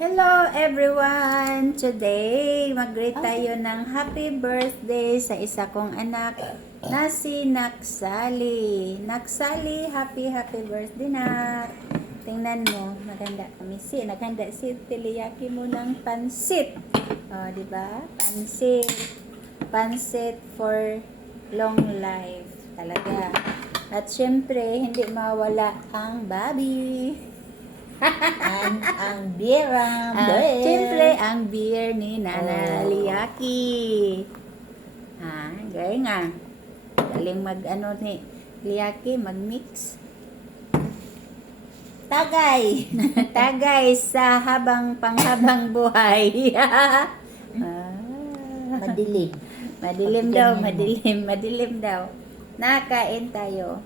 Hello everyone! Today, mag-greet tayo ng happy birthday sa isa kong anak na si Naksali. Naksali, happy birthday na! Tingnan mo, maganda kami si. Naghanda si Tiliyaki mo ng pansit. O, di ba? Pansit. Pansit for long life. Talaga. At syempre, hindi mawala ang Bobby. ang beer, beer. Siyempre, ang beer ni Nana Liyaki. Gaya nga. Galing ni Liyaki, mag-mix. Tagay. Tagay sa panghabang buhay. Madilim. Madilim daw. Nakain tayo.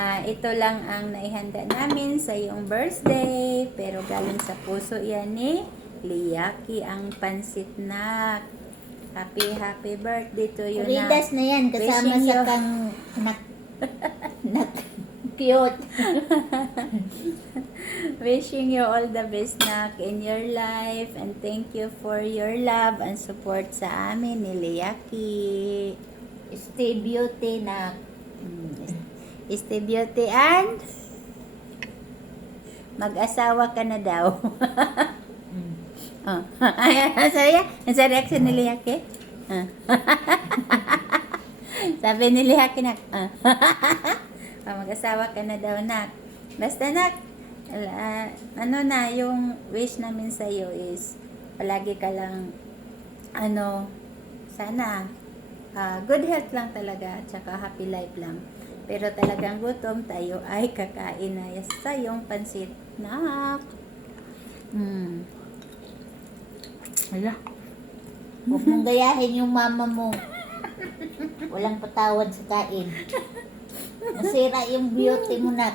Ito lang ang naihanda namin sa iyong birthday. Pero galing sa puso yan ni Liyaki ang pansit na. Happy birthday to you na. Ridas na yan, kasama Wishing sa you- kang cute. Wishing you all the best na in your life. And thank you for your love and support sa amin ni Liyaki. Stay beauty na. Stay beauty and mag-asawa ka na daw. Ang sa reaction ni Liyaki? Sabi ni Liyaki na, mag-asawa ka na daw, nak. Basta, nak, yung wish namin sa iyo is, palagi ka lang, sana, good health lang talaga, at saka happy life lang. Pero talagang gutom tayo ay kakain na sa iyong pansit. Nak. Hala. Huwag mong gayahin yung mama mo. Walang patawad sa kain. Nasira yung beauty mo na.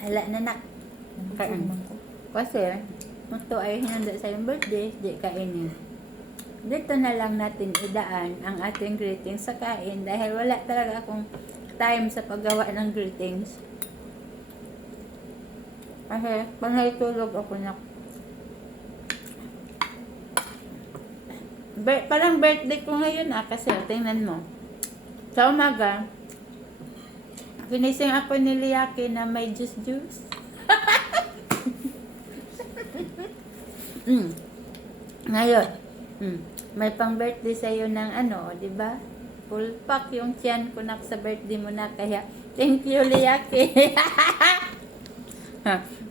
Hala na, nak. Kain. Kasi, ito ay hinanda sa iyong birthday, di kainin. Dito na lang natin idaan ang ating greetings sa kain dahil wala talaga akong time sa paggawa ng greetings. Kasi panay tulog ako na. Parang birthday ko ngayon kasi tingnan mo. Sa umaga, finising ako ni Liyaki na may juice. Ngayon, may pang birthday sa iyo ng di ba? Full pack yung tiyan ko na sa birthday mo na kaya thank you Liyaki.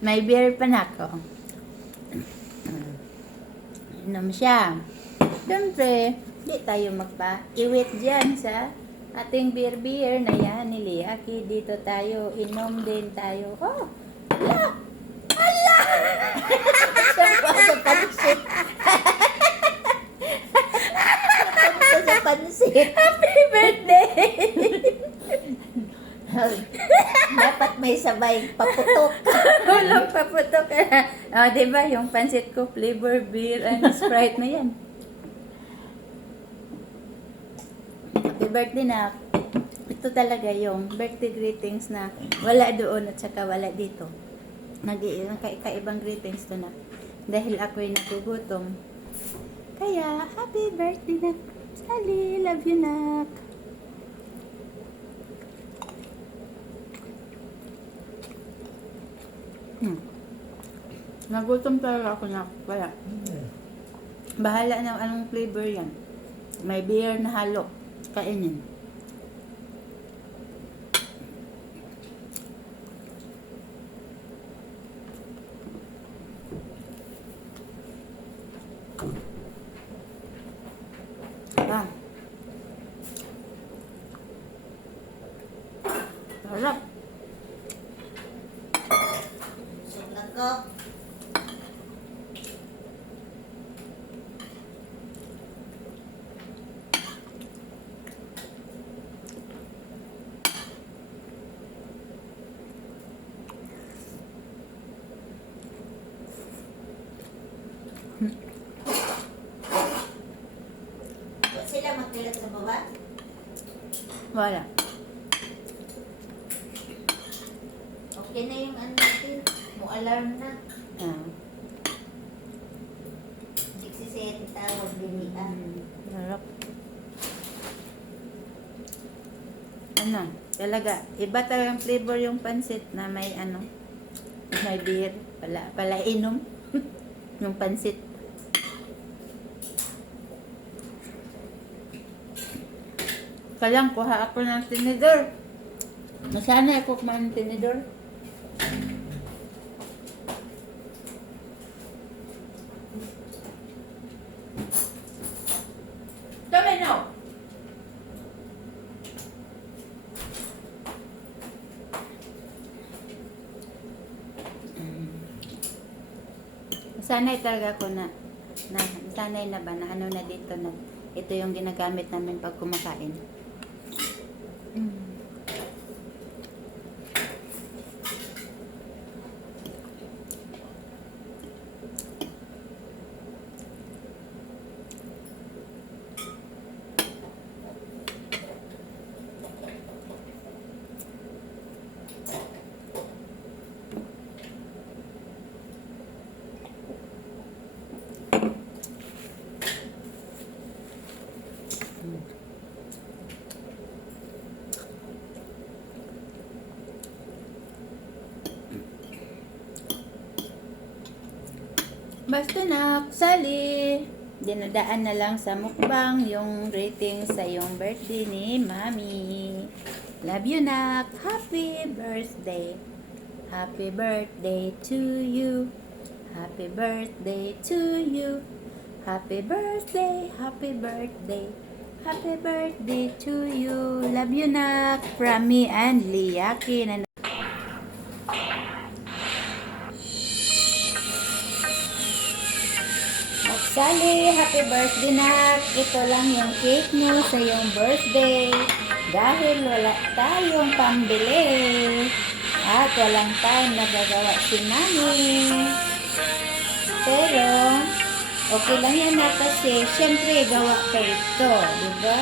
May beer pa na ako. Inom siya. Siyempre, di tayo magpa-iwit dyan sa ating beer na yan ni Liyaki. Dito tayo, inom din tayo. Oh! Hala! Sa pansit. Sa pansit. Happy birthday! Dapat may sabay paputok. Walang paputok ka na. Diba, yung pansit ko, flavor beer and Sprite na yan. Happy birthday na. Ito talaga yung birthday greetings na wala doon at saka wala dito. Kaibang greetings to na. Dahil ako'y nagugutom. Kaya, happy birthday na. Sally, love you, nak. Nagutom talaga ako na. Wala. Bahala na anong flavor yan. May beer na halo. Kainin. Sarap. Ako. Sila magtilat sa baba? Wala. Okay na yung ano natin. Mo alarm na. Ah. 67 tawag din Sarap. Ano? Talaga, iba talagang flavor yung pansit na may ano, may beer. Pala inom. Yung pansit. Kalang kuha ako ng tinidor. Masana ako kumain ng tinidor. Come now. Sanay talaga ako na sanay na ba na ano na dito na ito yung ginagamit namin pag kumakain. Basta naksali. Dinadaan na lang sa mukbang yung rating sa yung birthday ni Mami. Love you, Nak. Happy birthday. Happy birthday to you. Happy birthday to you. Happy birthday, happy birthday. Happy birthday to you. Love you, Nak. From me and Liaki. Sally, happy birthday, Nak. Ito lang yung cake mo sa iyong birthday. Dahil wala tayong pambili. At walang time nagagawa si Mami. Pero, okay lang yan na kasi, syempre, gawa ka ito. Diba?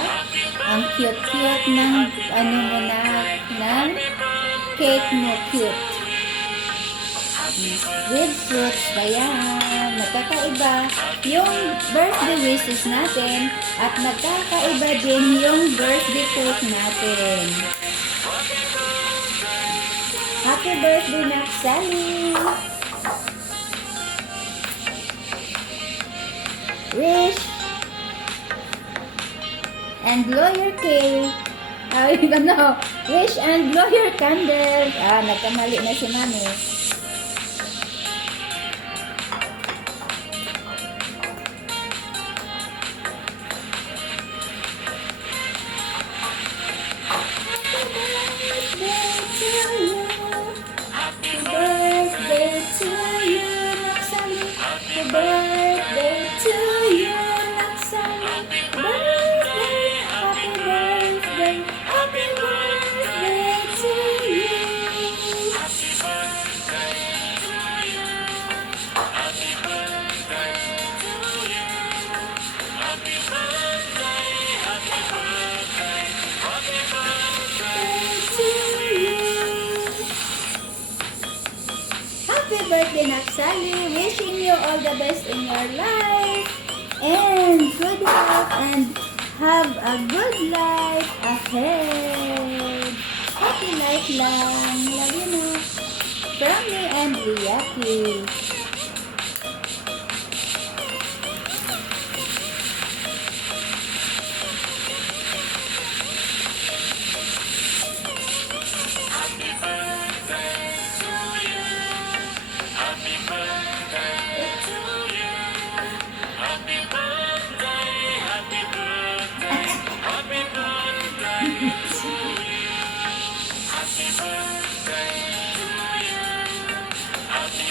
Ang cute-cute ng, ano mo na, ng cake mo, cute. With fruits ba yan? Nagkakaiba yung birthday wishes natin at nagkakaiba din yung birthday cake natin. Happy birthday, Nak Sally! Wish and blow your cake. Ay, ano? Wish and blow your candle. Nagkamali na si Mami. Birthday to you, Naksali. Birthday, happy birthday, happy birthday to you. Happy birthday to you. Happy birthday to you. Happy birthday, happy birthday, happy birthday to you. Happy birthday, Naksali. Wishing you all the best in your life. And good health and have a good life ahead. Happy life lang. Love you, no? From me and Liaki. Happy birthday to you. Happy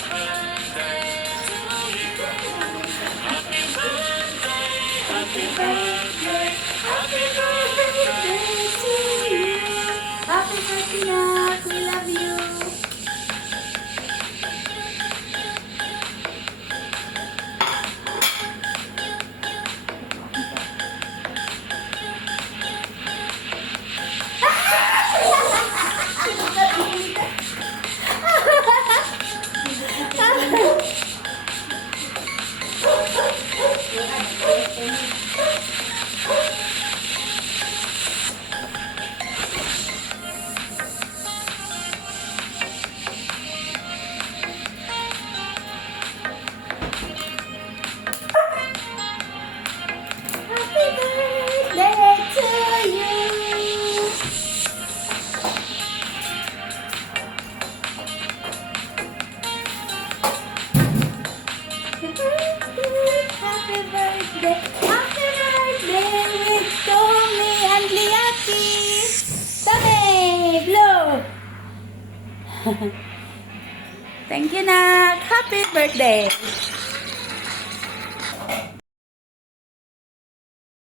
birthday. Thank you, Nak. Happy birthday.